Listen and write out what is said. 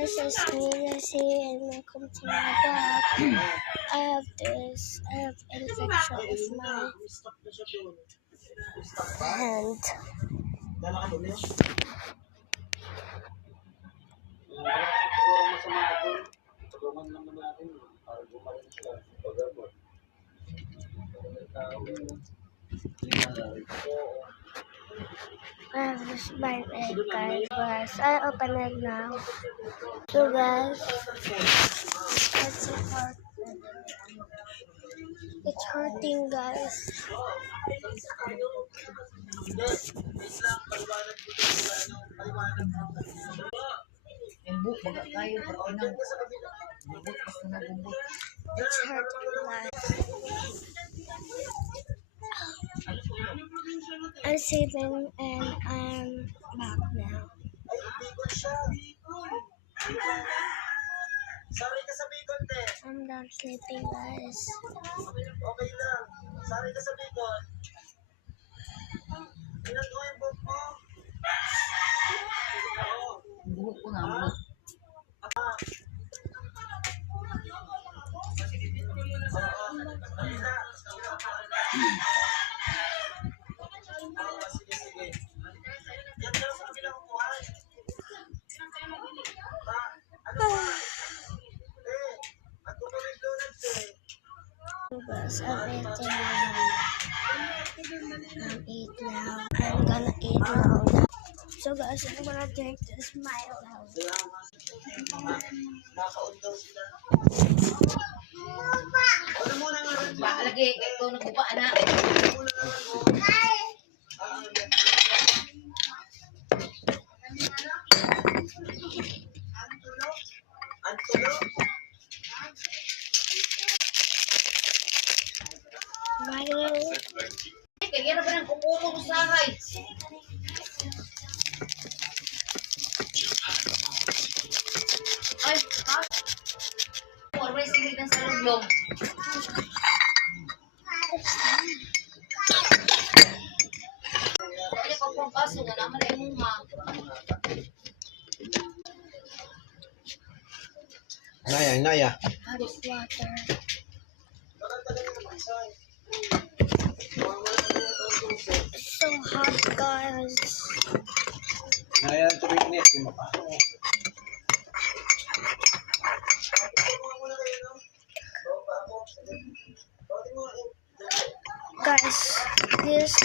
guys, it's me, Lassie, and welcome to my vlog. I have infection with my hand. I have this bite egg, guys. I open it now. So guys, it's it's hurting, guys. It's hurting, guys. I'm sleeping and I'm back now. Sorry ka sa Bicol, te. I'm done sleeping, guys. Okay lang. Sorry ka sa Bicol. Ilan ko yung book mo? Buhok ko na. Sige, sige. Yan daw sa kabilang upuan. Ano ba? At kukulit donut, te. Guys, I'm eating now. I'm gonna eat now. So guys, I'm gonna drink this Milo. Nakaundaw sila. Ano muna nga rin ba? Lagi, ito nagbuka na. Ano muna nga rin mo? Antulo? Milo. Kaya na ba ng kukulong sa sahay? Ay, ha? Always hindi ng salublong. Kaya pa po ang kaso nga naman ay muma. Naya. Hot water. It's so hot, guys. Naya, tubig niya. Yung mapasok. Guys, this